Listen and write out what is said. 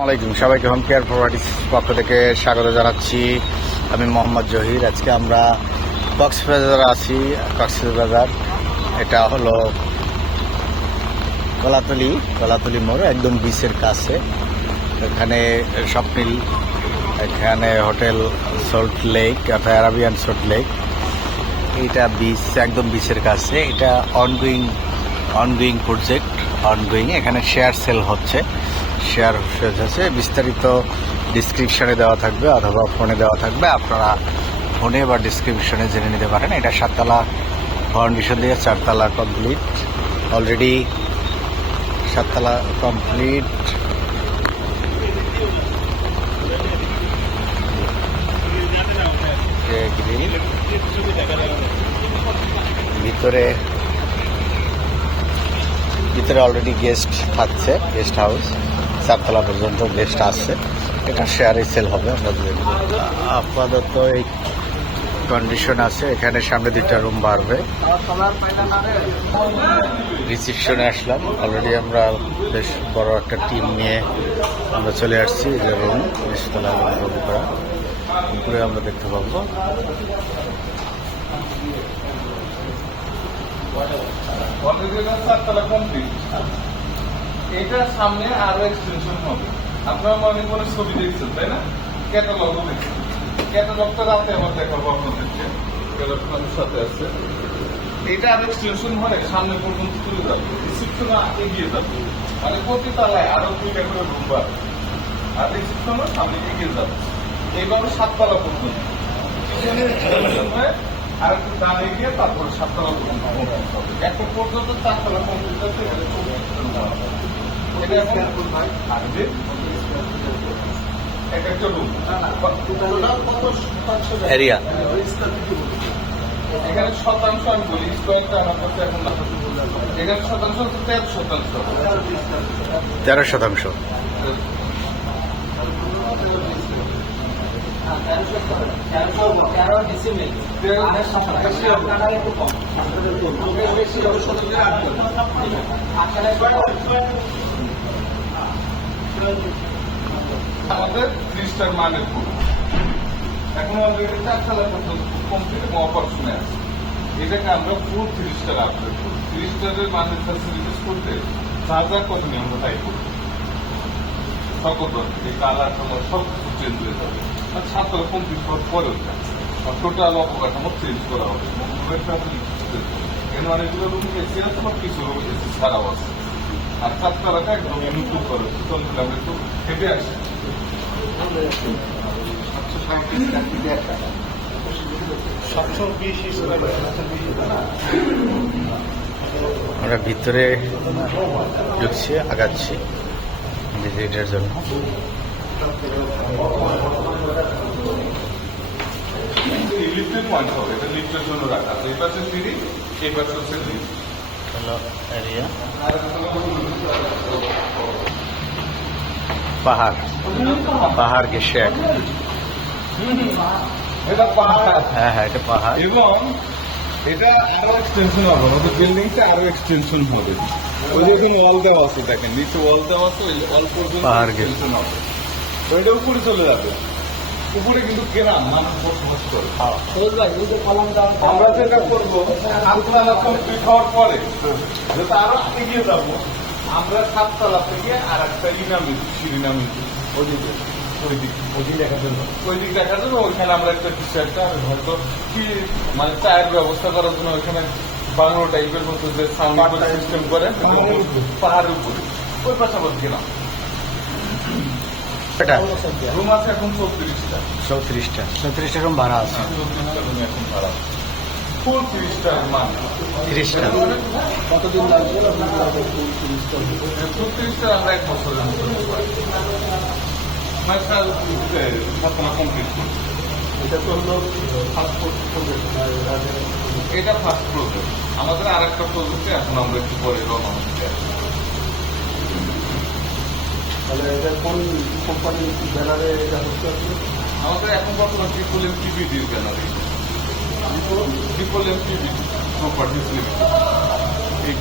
আসসালামাইকুম সবাইকে home care properties পক্ষ থেকে স্বাগত জানাচ্ছি। আমি মোহাম্মদ জহির। আজকে আমরা কক্সবাজার আছি, কক্সবাজার এটা হলো কলাতলি কলাতলি মোড়, একদম বিচের কাছে। এখানে স্বপ্নিল, এখানে হোটেল সল্ট লেক অর্থাৎ অ্যারাবিয়ান সল্ট লেক এটা বিচ একদম বিচের কাছে। এটা অনগোয়িং অনগোয়িং প্রজেক্ট অনগোয়িং এখানে শেয়ার সেল হচ্ছে। শেয়ার হচ্ছে বিস্তারিত ডিসক্রিপশনে দেওয়া থাকবে অথবা ফোনে দেওয়া থাকবে, আপনারা ফোনে বা ডিসক্রিপশনে জেনে নিতে পারেন। এটা সাততলা ফাউন্ডেশন দিয়ে চারতলা কমপ্লিট অলরেডি সাততলা কমপ্লিট ভিতরে ভিতরে অলরেডি গেস্ট থাকছে গেস্ট হাউস চারতলা পর্যন্ত গেস্ট আসছে। এটা শেয়ারে সেল হবে দেখব। আপাতত এই কন্ডিশন আছে, এখানে সামনে দুইটা রুম বাড়বে। রিসিপশনে আসলাম। অলরেডি আমরা বেশ বড় একটা টিম নিয়ে আমরা চলে আসছি যে রুম নিচতলা রুম করা। উপরে আমরা দেখতে পাবো। চারতলা কমপ্লিট এটার সামনে আরও এক্সটেনশন হবে। আপনারা মনে করে ছবি দেখছেন, তাই না? ক্যাটালগও দেখছেন। ক্যাটালগটা রাতে আবার দেখাবো আপনাদেরকে। ক্যাটালগ সাথে আছে। এটা আরও এক্সটেনশন হলে সামনে পর্যন্ত তুলে যাবে রিসিপশন এগিয়ে যাবে। মানে প্রতি তলায় আরও দুইটা করে বাড়বে আর রিসিপশনও সামনে এগিয়ে যাবে। এইভাবে সাততলা পর্যন্ত। আর একটু ডানে গিয়ে তারপরে সাততলা পর্যন্ত। এখন পর্যন্ত চারতলা কমপ্লিট এরিয়া এখানে শতাংশ আমি বলি স্টকটা আমার কাছে এখন না এখানে শতাংশ তেরো শতাংশ। তেরো শতাংশ। আমাদের ত্রিশটার মানের পুরো। এখন অলরেডি চারতলা পর্যন্ত কমপ্লিট এবং অপারেশনে আছে। এটাকে আমরা ফুল থ্রি আপগ্রেড করি। থ্রি মানের ফ্যাসিলিটিস করতে যা যা করেনি আমরা তাই করি। সকল এই কালার কালার সব কিছু চেঞ্জ হয়ে যাবে। আর ছাত্র কমপ্লিট হওয়ার পরেও টোটাল অবকাঠামো চেঞ্জ করা হবে। এবং রুমের অনেকগুলো রুম এসি আছে বা কিছু রুম এসি ছাড়াও আছে। আর চারতলাটা একদম নতুন করে আমরা একটু হেঁটে আসি। আমরা ভিতরে ঢুকছি আগাচ্ছি ভিজিটের জন্য। লিফটের পয়েন্ট হবে এটা লিফটের জন্য রাখা তো এই পাশে সিঁড়ি এই পাশে হচ্ছে লিফট হলো এরিয়া পাহাড়। পাহাড় ঘেসে এক হ্যাঁ হ্যাঁ এটা পাহাড়। এবং এটা আরও এক্সটেনশন হবে আমাদের বিল্ডিংটা আরও এক্সটেনশন হবে। ওই যে এখানে ওয়াল দেওয়া আছে দেখেন নিচে ওয়াল দেওয়া আছে ওই ওয়াল পর্যন্ত হবে। তো উপরে চলে যাবে। উপরে কিন্তু গ্রাম মানুষ বসবাস করে। আমরা যেটা করব সাততলা কমপ্লিট হওয়ার পরে যেটা আরও এগিয়ে যাব আমরা সাততলা থেকে আর একটা ই নামিয়েছি ওদিকে ওই দিক ওই দিক দেখার জন্য। ওই দিক দেখার জন্য ওইখানে আমরা একটা কিছু একটা হয়তো কি মানে চায়ের ব্যবস্থা করার জন্য ওইখানে বাংলো টাইপের মতো যে সাউন্ড সিস্টেম করে পাহাড়ের উপরে। ওই পাশাপাশি গেলাম। এটা রুম আছে এখন চৌত্রিশটা। চৌত্রিশটা। চৌত্রিশটা রুম ভাড়া আছে। চৌত্রিশটা রুম এখন ভাড়া ফুল তিরিশটা মান তিরিশটা কতদিন লাগবে? চৌত্রিশটা আমরা এক বছরের মতো সাল সাতনা এটা তো হলো ফাস্ট ফুড এটা ফার্স্ট প্রজেক্ট আমাদের আর একটা প্রজেক্টে এখন আমরা একটু পরে রওনা হচ্ছে তাহলে এটা কোন কোম্পানির ব্যানারে এটা হচ্ছে? আপনি আমাদের এখন বর্তমান ট্রিপল এম টিভিডির ব্যানারে triple M TV properties limited এই